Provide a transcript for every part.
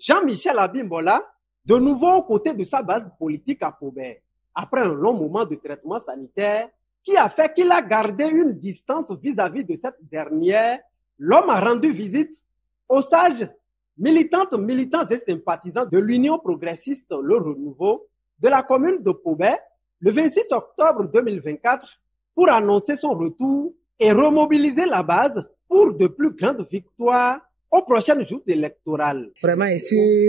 Jean-Michel Abimbola, de nouveau aux côtés de sa base politique à Pobert, après un long moment de traitement sanitaire qui a fait qu'il a gardé une distance vis-à-vis de cette dernière, l'homme a rendu visite aux sages militantes, militants et sympathisants de l'Union progressiste Le Renouveau de la commune de Pobert le 26 octobre 2024 pour annoncer son retour et remobiliser la base pour de plus grandes victoires aux prochaines joutes électorales. Vraiment,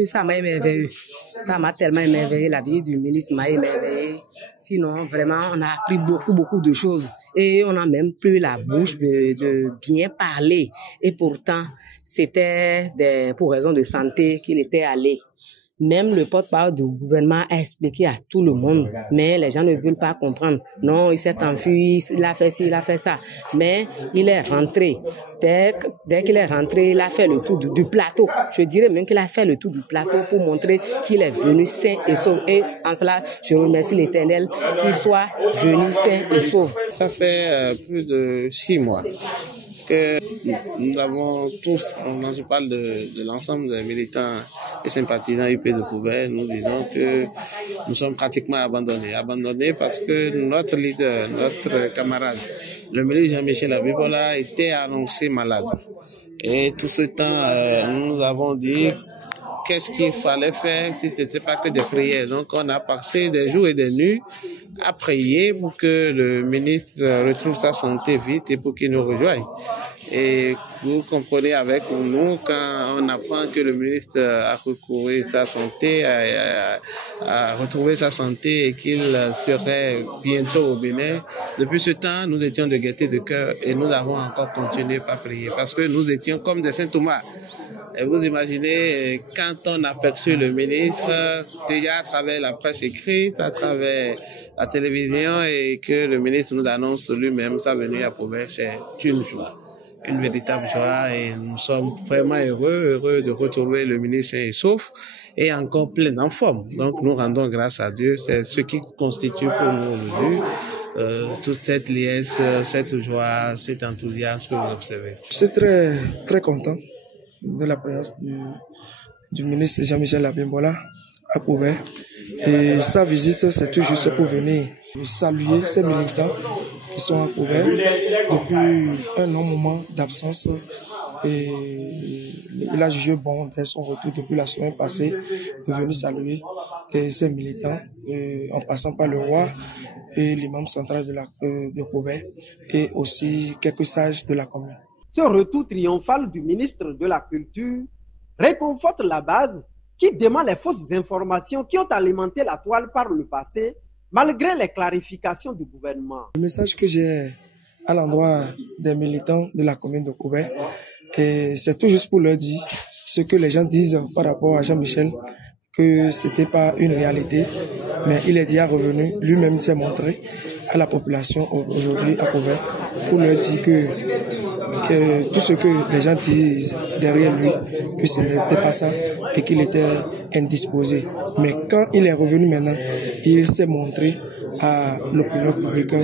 ça m'a émerveillé. Ça m'a tellement émerveillé. La vie du ministre m'a émerveillé. Sinon, vraiment, on a appris beaucoup de choses. Et on a même plus la bouche de bien parler. Et pourtant, c'était pour raison de santé qu'il était allé. Même le porte-parole du gouvernement a expliqué à tout le monde, mais les gens ne veulent pas comprendre. Non, il s'est enfui, il a fait ci, il a fait ça. Mais il est rentré. Dès qu'il est rentré, il a fait le tour du plateau. Je dirais même qu'il a fait le tour du plateau pour montrer qu'il est venu sain et sauf. Et en cela, je remercie l'Éternel qu'il soit venu sain et sauf. Ça fait plus de 6 mois que nous avons tous, je parle de l'ensemble des militants et sympathisants UP de Pobert, nous disons que nous sommes pratiquement abandonnés. Abandonnés parce que notre leader, notre camarade, le ministre Jean-Michel Abimbola était annoncé malade. Et tout ce temps, nous avons dit qu'est-ce qu'il fallait faire si ce n'était pas que des prières. Donc on a passé des jours et des nuits à prier pour que le ministre retrouve sa santé vite et pour qu'il nous rejoigne. Et vous comprenez avec nous, quand on apprend que le ministre a recouru sa santé, a retrouvé sa santé et qu'il serait bientôt au Bénin, depuis ce temps, nous étions de gaieté de cœur et nous avons encore continué à prier parce que nous étions comme des Saint Thomas. Et vous imaginez, quand on a aperçu le ministre, déjà à travers la presse écrite, à travers la télévision, et que le ministre nous annonce lui-même sa venue à Pobert, c'est une joie, une véritable joie, et nous sommes vraiment heureux de retrouver le ministre sain et sauf, et encore plein en forme. Donc nous rendons grâce à Dieu, c'est ce qui constitue pour nous aujourd'hui toute cette liesse, cette joie, cet enthousiasme que vous observez. Je suis très, très content de la présence du ministre Jean-Michel Abimbola à Pobert. Et sa visite, c'est tout juste pour venir saluer ces militants qui sont à Pobert depuis un long moment d'absence. Et il a jugé bon, dès son retour depuis la semaine passée, de venir saluer ces militants, en passant par le roi et l'imam central de Pobert, et aussi quelques sages de la commune. Ce retour triomphal du ministre de la Culture réconforte la base qui dément les fausses informations qui ont alimenté la toile par le passé, malgré les clarifications du gouvernement. Le message que j'ai à l'endroit des militants de la commune de Pobert, c'est tout juste pour leur dire ce que les gens disent par rapport à Jean-Michel, que ce n'était pas une réalité, mais il est déjà revenu, lui-même s'est montré à la population aujourd'hui à Pobert pour leur dire que tout ce que les gens disent derrière lui, que ce n'était pas ça et qu'il était indisposé. Mais quand il est revenu maintenant, il s'est montré à l'opinion publique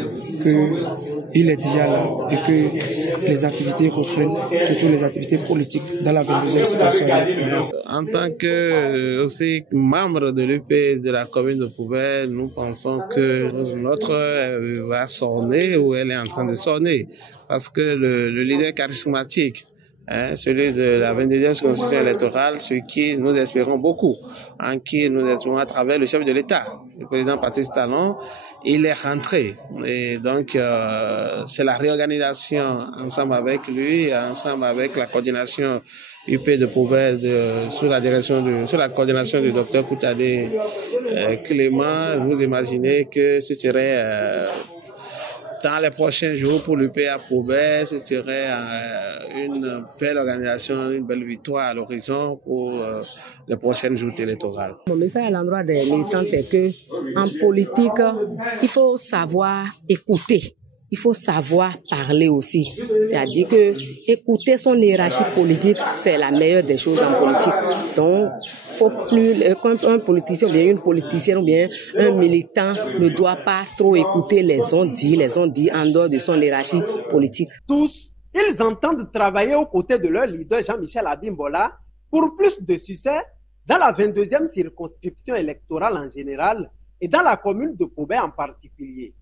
qu'il est déjà là et que les activités reprennent, surtout les activités politiques dans la 22e circonscription électorale. En tant que aussi membre de l'UP de la commune de Pobert, nous pensons que notre va sonner ou elle est en train de sonner parce que le leader charismatique, celui de la 22e circonscription électorale, ce qui nous espérons beaucoup, en qui nous espérons à travers le chef de l'État, le président Patrice Talon, il est rentré. Et donc, c'est la réorganisation ensemble avec lui, ensemble avec la coordination UP de Pobert sous la coordination du docteur Koutadé Clément. Vous imaginez que ce serait dans les prochains jours pour l'UP à Pobert, ce serait une belle organisation, une belle victoire à l'horizon pour les prochaines joutes électorales. Mon message à l'endroit des militants, c'est que en politique, il faut savoir écouter. Il faut savoir parler aussi. C'est-à-dire que écouter son hiérarchie politique, c'est la meilleure des choses en politique. Donc, faut plus, quand un politicien ou bien une politicienne ou bien un militant ne doit pas trop écouter les on-dit en dehors de son hiérarchie politique. Tous, ils entendent travailler aux côtés de leur leader Jean-Michel Abimbola pour plus de succès dans la 22e circonscription électorale en général et dans la commune de Kobe en particulier.